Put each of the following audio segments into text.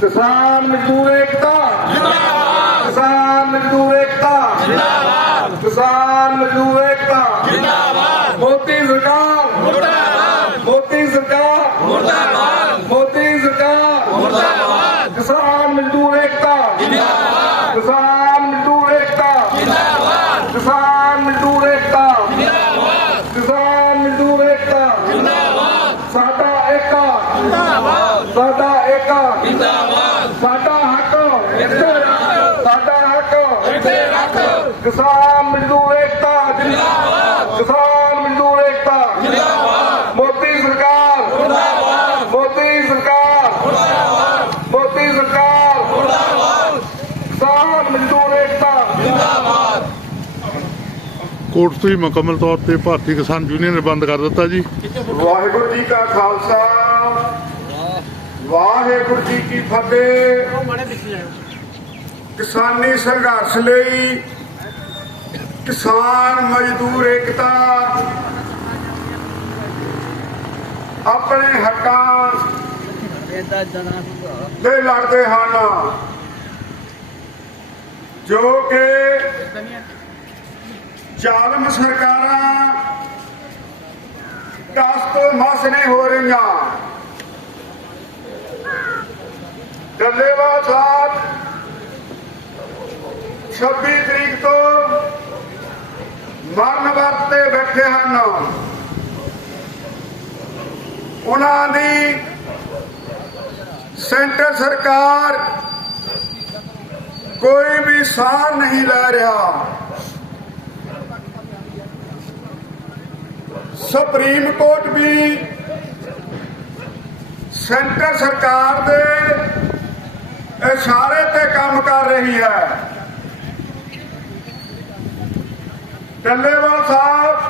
ਕਿਸਾਨ ਮਜ਼ਦੂਰ ਏਕਤਾ। ਜਿੰਦਾਬਾਦ ਕਿਸਾਨ ਮਜ਼ਦੂਰ ਏਕਤਾ। ਜਿੰਦਾਬਾਦ ਕਿਸਾਨ ਮਜ਼ਦੂਰ ਏਕਤਾ। ਜਿੰਦਾਬਾਦ ਮੋਦੀ ਸਰਕਾਰ। ਮੁਰਦਾਬਾਦ ਮੋਦੀ ਸਰਕਾਰ। ਮੁਰਦਾਬਾਦ ਮੋਦੀ ਸਰਕਾਰ। ਮੁਰਦਾਬਾਦ ਕਿਸਾਨ ਮਜ਼ਦੂਰ ਏਕਤਾ। ਜਿੰਦਾਬਾਦ ਕਿਸਾਨ ਮਜ਼ਦੂਰ ਏਕਤਾ ਜਿੰਦਾਬਾਦ ਕਿਸਾਨ ਮਜ਼ਦੂਰ ਏਕਤਾ ਜਿੰਦਾਬਾਦ ਕਿਸਾਨ ਮਜ਼ਦੂਰ ਏਕਤਾ ਜਿੰਦਾਬਾਦ ਸਾਡਾ ਏਕਾ ਜਿੰਦਾਬਾਦ ਸਾਡਾ ਏਕਾ ਸਾਡਾ ਹੱਕ ਇੱਥੇ ਰੱਖ ਸਾਡਾ ਹੱਕ ਇੱਥੇ ਰੱਖ। ਕਿਸਾਨ ਮਜ਼ਦੂਰ ਏਕਤਾ ਜਿੰਦਾਬਾਦ। ਕਿਸਾਨ ਮਜ਼ਦੂਰ ਏਕਤਾ। ਜਿੰਦਾਬਾਦ। ਮੋਦੀ ਸਰਕਾਰ। ਮੁਰਦਾਬਾਦ ਮੋਦੀ ਸਰਕਾਰ। ਮੁਰਦਾਬਾਦ ਮੋਦੀ ਸਰਕਾਰ। ਮੁਰਦਾਬਾਦ ਕਿਸਾਨ ਮਜ਼ਦੂਰ ਏਕਤਾ। ਕੋਟਸੀ ਮੁਕੰਮਲ ਤੌਰ ਤੇ ਭਾਰਤੀ ਕਿਸਾਨ ਯੂਨੀਅਨ ਨੇ ਬੰਦ ਕਰ ਦਿੱਤਾ ਜੀ। ਵਾਹਿਗੁਰੂ ਜੀ ਕਾ ਖਾਲਸਾ। ਵਾਹਿਗੁਰੂ ਜੀ ਕੀ ਫਤਿਹ। ਕਿਸਾਨੀ ਸੰਘਰਸ਼ ਲਈ ਕਿਸਾਨ ਮਜ਼ਦੂਰ ਏਕਤਾ ਆਪਣੇ ਹੱਕਾਂ ਲਈ ਲੜਦੇ ਹਨ। ਜੋ ਕਿ ਜ਼ਾਲਮ ਸਰਕਾਰਾਂ ਦਸ ਤੋਂ ਮਸ ਨਹੀਂ ਹੋ ਰਹੀਆਂ। ਡੱਲੇਵਾਲ ਸਾਹਿਬ 26 ਤਰੀਕ ਤੋਂ ਮਰਨ ਵਰਤ ਤੇ ਬੈਠੇ ਹਨ। ਉਹਨਾਂ ਦੀ ਸੈਂਟਰ ਸਰਕਾਰ ਕੋਈ ਵੀ ਸਾਹ ਨਹੀਂ ਲੈ ਰਿਹਾ। ਸੁਪਰੀਮ ਕੋਰਟ ਵੀ ਸੈਂਟਰ ਸਰਕਾਰ ਦੇ ਇਸ਼ਾਰੇ ਤੇ ਕੰਮ ਕਰ ਰਹੀ ਹੈ। ਡੱਲੇਵਾਲ ਸਾਹਿਬ।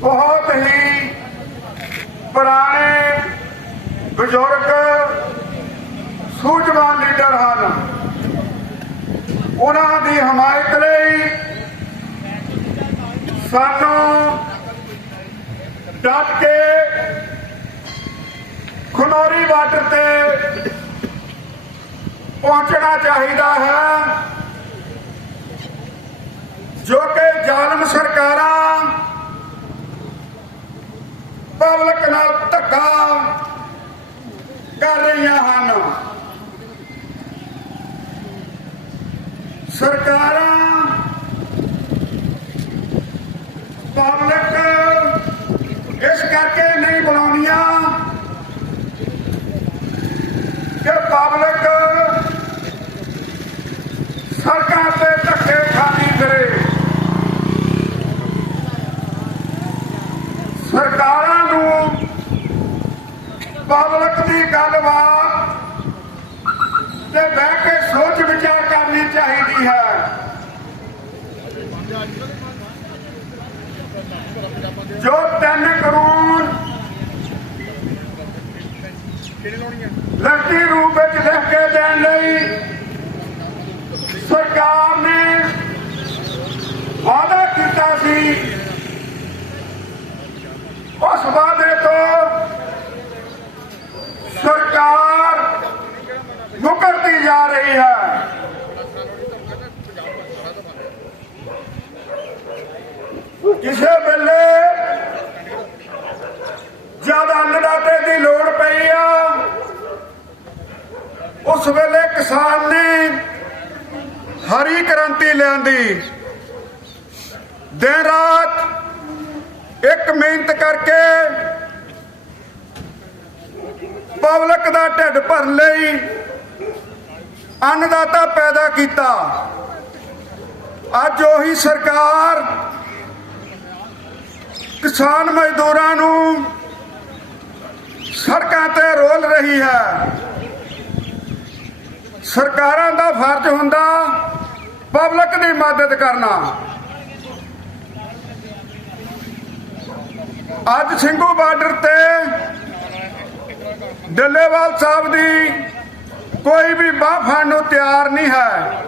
ਬਹੁਤ ਹੀ ਪੁਰਾਣੇ ਬਜ਼ੁਰਗ, ਸੂਝਵਾਨ ਲੀਡਰ ਹਨ। ਉਹਨਾਂ ਦੀ ਹਮਾਇਤ ਲਈ ਸਾਨੂੰ ਡਟ ਕੇ ਖਨੌਰੀ ਬਾਰਡਰ ਤੇ ਪਹੁੰਚਣਾ ਚਾਹੀਦਾ ਹੈ। ਜੋ ਕਿ ਜ਼ਾਲਮ ਸਰਕਾਰਾਂ ਪਬਲਿਕ ਨਾਲ ਧੱਕਾ ਕਰ ਰਹੀਆਂ ਹਨ ਸਰਕਾਰਾਂ ਪਬਲਿਕ ਇਸ ਕਰਕੇ ਨਹੀਂ ਬੁਲਾਉਂਦੀਆਂ ਕਿ ਪਬਲਿਕ ਸੜਕਾਂ ਤੇ ਧੱਕੇ ਖਾਣੀ ਫਿਰੇ ਸਰਕਾਰਾਂ ਨੂੰ ਪਬਲਿਕ ਦੀ ਗੱਲਬਾਤ ਤੇ ਬਹਿ ਕੇ ਸੋਚ ਵਿਚਾਰ ਕਰਨੀ ਚਾਹੀਦੀ ਹੈ। ਜੋ ਤਿੰਨ ਕਾਨੂੰਨ ਲੜਕੀ ਰੂਪ ਵਿੱਚ ਲਿਖ ਕੇ ਦੇਣ ਲਈ ਸਰਕਾਰ ਨੇ ਵਾਅਦਾ ਕੀਤਾ ਸੀ, ਉਸ ਵਾਅਦੇ ਤੋਂ ਸਰਕਾਰ ਮੁਕਰਦੀ ਜਾ ਰਹੀ ਹੈ। ਕਿਸੇ ਵੇਲੇ ਜਦ ਅੰਨਦਾਤੇ ਦੀ ਲੋੜ ਪਈ ਆ, ਉਸ ਵੇਲੇ ਕਿਸਾਨ ਨੇ ਹਰੀ ਕ੍ਰਾਂਤੀ ਲਿਆਂਦੀ। ਦਿਨ ਰਾਤ ਇੱਕ ਮਿਹਨਤ ਕਰਕੇ ਪਬਲਿਕ ਦਾ ਢਿੱਡ ਭਰਨ ਲਈ। ਅੰਨਦਾਤਾ ਪੈਦਾ ਕੀਤਾ। ਅੱਜ ਉਹੀ ਸਰਕਾਰ ਕਿਸਾਨ ਮਜ਼ਦੂਰਾਂ ਨੂੰ ਸੜਕਾਂ ਤੇ ਰੋਲ ਰਹੀ ਹੈ। ਸਰਕਾਰਾਂ ਦਾ ਫਰਜ਼ ਹੁੰਦਾ ਪਬਲਿਕ ਦੀ ਮਦਦ ਕਰਨਾ। ਅੱਜ ਸਿੰਘੂ ਬਾਰਡਰ ਤੇ ਡੱਲੇਵਾਲ ਸਾਹਿਬ ਦੀ ਕੋਈ ਵੀ ਬਾਹ ਫੜਨ ਨੂੰ ਤਿਆਰ ਨਹੀਂ ਹੈ।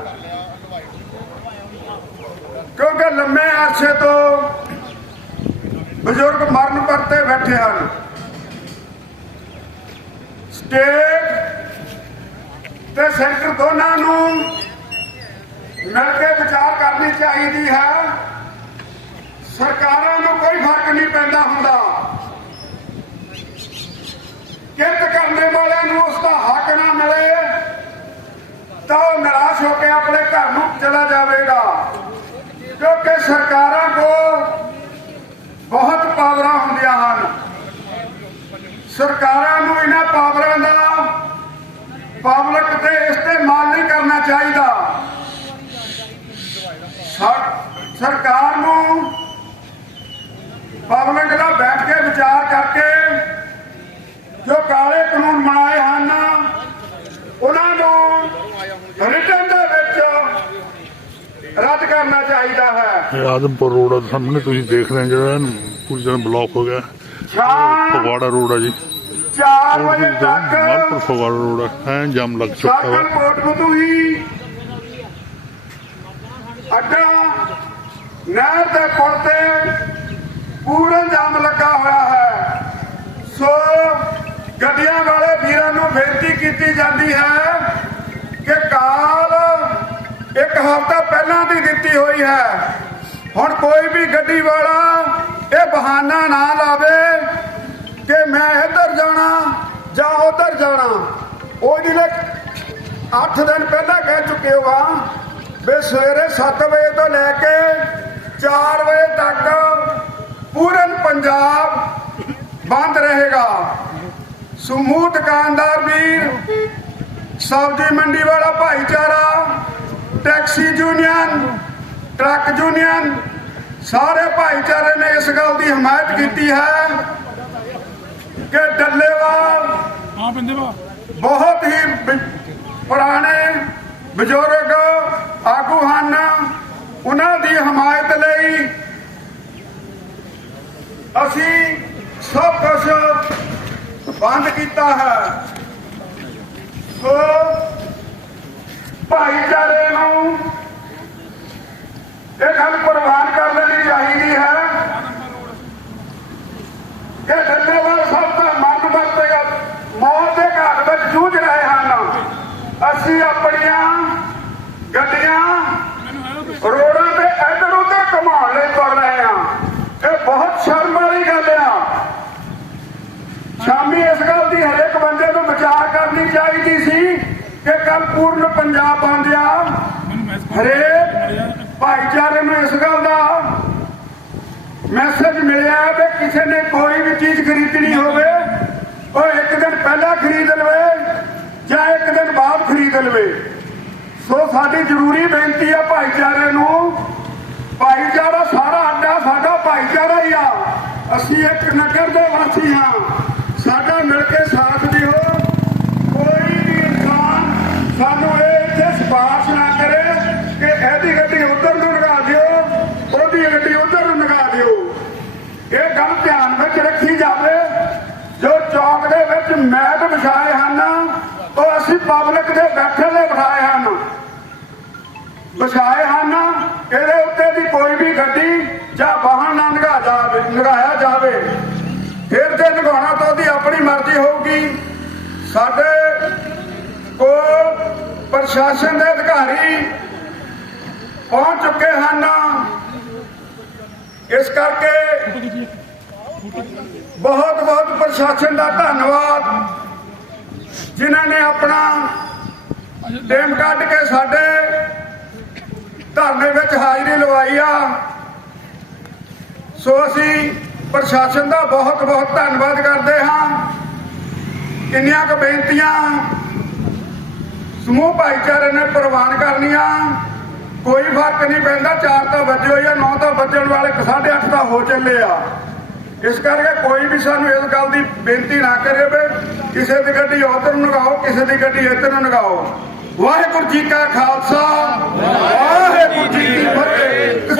ਕਿਉਂਕਿ ਲੰਮੇ ਅਰਸੇ ਤੋਂ ਬਜ਼ੁਰਗ ਮਰਨ ਪਰਤੇ ਬੈਠੇ ਹਨ। ਸਟੇਟ ਤੇ ਸੈਂਟਰ ਦੋਨਾਂ ਨੂੰ ਮਿਲ ਕੇ ਵਿਚਾਰ ਕਰਨੀ ਚਾਹੀਦੀ ਹੈ। ਸਰਕਾਰਾਂ ਨੂੰ ਕੋਈ ਫ਼ਰਕ ਨਹੀਂ ਪੈਂਦਾ ਹੁੰਦਾ। ਕਿਰਤ ਕਰਨੇ ਵਾਲਿਆਂ ਨੂੰ ਉਸ ਦਾ ਹੱਕ ਨਾ ਮਿਲੇ। ਤਾਂ ਉਹ ਨਿਰਾਸ਼ ਹੋ ਕੇ ਆਪਣੇ ਘਰ ਨੂੰ ਚਲਾ ਜਾਵੇਗਾ। ਕਿਉਂਕਿ ਸਰਕਾਰਾਂ ਕੋਲ ਬਹੁਤ ਪਾਵਰਾਂ ਹੁੰਦੀਆਂ ਹਨ। ਸਰਕਾਰਾਂ ਨੂੰ ਇਹਨਾਂ ਪਾਵਰਾਂ ਦਾ ਪਬਲਿਕ ਤੇ ਇਸਤੇਮਾਲ ਨਹੀਂ ਕਰਨਾ ਚਾਹੀਦਾ। ਸਰਕਾਰ ਨੂੰ ਪਬਲਿਕ ਦਾ ਬੈਠ ਕੇ ਵਿਚਾਰ ਕਰਕੇ ਜੋ ਕਾਲੇ ਕਾਨੂੰਨ ਬਣਾਏ ਹਨ ਉਹਨਾਂ ਨੂੰ ਰਿਟਰਨ ਦੇ ਵਿੱਚ ਰੱਦ ਕਰਨਾ ਚਾਹੀਦਾ ਹੈ। ਆਦਮਪੁਰ ਰੋਡ ਆ ਸਾਹਮਣੇ ਤੁਸੀਂ ਦੇਖ ਰਹੇ ਹੋ ਜਿਹੜਾ ਪੂਰੀ ਤਰ੍ਹਾਂ ਬਲੌਕ ਹੋ ਗਿਆ। ਫਗਵਾੜਾ ਰੋਡ ਆ ਜੀ। 4 ਵਜੇ ਤੱਕ ਫਗਵਾੜਾ ਰੋਡ ਐਂ ਜਾਮ ਲੱਗ ਚੁੱਕਾ ਸਾਕਲ ਕੋਟ ਬਦੂਹੀ ਅੱਡਾ ਨਹਿਰ ਦੇ ਪੁਲ ਤੇ ਪੂਰਾ ਜਾਮ ਲੱਗਾ ਹੋਇਆ ਹੈ। ਸੋ ਗੱਡੀਆਂ ਵਾਲੇ ਵੀਰਾਂ ਨੂੰ ਬੇਨਤੀ ਕੀਤੀ ਜਾਂਦੀ ਹੈ ਕਿ ਕਾਲ ਇੱਕ ਹਫ਼ਤਾ ਪਹਿਲਾਂ ਦੀ ਦਿੱਤੀ ਹੋਈ ਹੈ, ਹੁਣ ਕੋਈ ਵੀ ਗੱਡੀ ਵਾਲਾ ਇਹ ਬਹਾਨਾ ਨਾ ਲਾਵੇ ਕਿ ਮੈਂ ਇੱਧਰ ਜਾਣਾ ਜਾਂ ਉੱਧਰ ਜਾਣਾ। ਉਹ ਜਿਹੜੇ 8 ਦਿਨ ਪਹਿਲਾਂ ਕਹਿ ਚੁੱਕੇ ਹੋ ਆ ਵੀ ਸਵੇਰੇ 7 ਵਜੇ ਤੋਂ ਲੈ ਕੇ 4 ਵਜੇ ਤੱਕ ਪੂਰਨ ਪੰਜਾਬ ਬੰਦ ਰਹੇਗਾ। ਸਮੂਹ ਦੁਕਾਨਦਾਰ ਸਬਜ਼ੀ ਮੰਡੀ ਵਾਲਾ ਭਾਈਚਾਰਾ ਟੈਕਸੀ ਯੂਨੀਅਨ ਟਰੱਕ ਯੂਨੀਅਨ ਸਾਰੇ ਭਾਈਚਾਰੇ ਨੇ ਇਸ ਗੱਲ ਦੀ ਹਮਾਇਤ ਕੀਤੀ ਹੈ ਕਿ ਡੱਲੇਵਾਲ ਹਾਂ ਪਿੰਦੇ ਵਾ ਬਹੁਤ ਹੀ ਪੁਰਾਣੇ ਬਜ਼ੁਰਗ ਆਗੂ ਹਨ। ਉਹਨਾਂ ਦੀ ਹਮਾਇਤ ਲਈ ਅਸੀਂ ਸਭ ਕੁਝ ਬੰਦ ਕੀਤਾ ਹੈ ਸੋ ਭਾਈਚਾਰੇ ਨੂੰ ਇਹ ਗੱਲ ਪ੍ਰਵਾਨ ਕਰ ਲੈਣੀ ਚਾਹੀਦੀ ਹੈ ਇਹ ਡੱਲੇਵਾਲ ਸਭ ਦਾ ਮਨ ਵਰਤੇਗਾ ਮੌਤ ਦੇ ਘਾਟ ਵਿੱਚ ਜੂਝ ਰਹੇ ਹਨ ਅਸੀਂ ਆਪਣੀਆਂ ਗੱਡੀਆਂ ਰੋਡਾਂ ਤੇ ਇੱਧਰ ਉੱਧਰ ਘੁਮਾਉਣ ਲਈ ਤੁਰ ਰਹੇ ਹਾਂ ਇਹ ਬਹੁਤ ਸ਼ਰਮ ਵਾਲੀ ਗੱਲ ਆ ਸ਼ਾਮੀ ਇਸ ਗੱਲ ਦੀ ਹਰੇਕ ਬੰਦੇ ਨੂੰ ਵਿਚਾਰ ਕਰਨੀ ਚਾਹੀਦੀ ਸੀ ਕਿ ਪੂਰਨ ਪੰਜਾਬ ਆਉਂਦਿਆ। ਮੈਨੂੰ ਭਾਈਚਾਰੇ ਨੂੰ ਇਸ ਗੱਲ ਦਾ ਮੈਸੇਜ ਮਿਲਿਆ ਕਿ ਕਿਸੇ ਨੇ ਕੋਈ ਵੀ ਚੀਜ਼ ਖਰੀਦਣੀ ਹੋਵੇ, ਉਹ ਇੱਕ ਦਿਨ ਪਹਿਲਾਂ ਖਰੀਦ ਲਵੇ ਜਾਂ ਇੱਕ ਦਿਨ ਬਾਅਦ ਖਰੀਦ ਲਵੇ। ਸੋ ਸਾਡੀ ਜ਼ਰੂਰੀ ਬੇਨਤੀ ਆ ਭਾਈਚਾਰੇ ਨੂੰ, ਭਾਈਚਾਰਾ ਸਾਰਾ ਅੱਡਾ, ਸਾਡਾ ਭਾਈਚਾਰਾ ਹੀ ਆ। ਅਸੀਂ ਇੱਕ ਨਗਰ ਦੇ ਵਾਸੀ ਹਾਂ। ਸਾਡਾ ਮਿਲ ਕੇ ਸਾਥ ਦਿਓ ਕੋਈ ਵੀ ਇਨਸਾਨ ਸਾਨੂੰ ਇਹ ਇੱਥੇ ਸਿਫਾਰਿਸ਼ ਨਾ ਕਰੇ ਕਿ ਇਹਦੀ ਗੱਡੀ ਉਧਰ ਨੂੰ ਲਗਾ ਦਿਓ ਉਹਦੀ ਗੱਡੀ ਉਧਰ ਨੂੰ ਲਗਾ ਦਿਓ ਇਹ ਗੱਲ ਧਿਆਨ ਵਿੱਚ ਰੱਖੀ ਜਾਵੇ ਜੋ ਚੌਕ ਦੇ ਵਿੱਚ ਮੈਟ ਹਨ, ਉਹ ਅਸੀਂ ਪਬਲਿਕ ਦੇ ਬੈਠੇ ਦੇ ਬਿਠਾਏ ਹਨ। ਵਿਛਾਏ ਹਨ, ਇਹਦੇ ਉੱਤੇ ਦੀ ਕੋਈ ਵੀ ਗੱਡੀ ਜਾਂ ਵਾਹਨ ਨਾ ਲੰਘਾ ਜਾਵੇ ਲੰਘਾਇਆ ਜਾਵੇ। ਫਿਰ ਤੇ ਲੰਘਾਉਣਾ ਤਾਂ ਉਹਦੀ ਆਪਣੀ ਮਰਜ਼ੀ ਹੋਊਗੀ। ਸਾਡੇ ਕੋਲ ਪ੍ਰਸ਼ਾਸਨ ਦੇ ਅਧਿਕਾਰੀ ਪਹੁੰਚ ਚੁੱਕੇ ਹਨ। ਇਸ ਕਰਕੇ ਬਹੁਤ ਬਹੁਤ ਪ੍ਰਸ਼ਾਸਨ ਦਾ ਧੰਨਵਾਦ। ਜਿਨ੍ਹਾਂ ਨੇ ਆਪਣਾ ਟਾਈਮ ਕੱਢ ਕੇ ਸਾਡੇ ਧਰਨੇ ਵਿੱਚ ਹਾਜ਼ਰੀ ਲਵਾਈ ਆ, ਸੋ ਅਸੀਂ ਪ੍ਰਸ਼ਾਸਨ ਦਾ ਬਹੁਤ ਬਹੁਤ ਧੰਨਵਾਦ ਕਰਦੇ ਹਾਂ। ਇੰਨੀਆਂ ਕੁ ਬੇਨਤੀਆਂ ਸਮੂਹ ਭਾਈਚਾਰੇ ਨੇ ਪ੍ਰਵਾਨ ਕਰਨੀਆਂ। ਕੋਈ ਫ਼ਰਕ ਨਹੀਂ ਪੈਂਦਾ 4 ਤਾਂ ਵੱਜੇ ਹੋਏ ਆ 9 ਤਾਂ ਵੱਜਣ ਵਾਲੇ 8:30 ਤਾਂ ਹੋ ਚੱਲੇ ਆ। ਇਸ ਕਰਕੇ ਕੋਈ ਵੀ ਸਾਨੂੰ ਇਸ ਗੱਲ ਦੀ ਬੇਨਤੀ ਨਾ ਕਰੇ ਵੀ ਕਿਸੇ ਦੀ ਗੱਡੀ ਉਧਰ ਨੂੰ ਲਗਾਓ ਕਿਸੇ ਦੀ ਗੱਡੀ ਇੱਧਰ ਨੂੰ ਲਗਾਓ। ਵਾਹਿਗੁਰੂ ਜੀ ਕਾ ਖਾਲਸਾ। ਵਾਹਿਗੁਰੂ ਜੀ ਕੀ ਫਤਿਹ।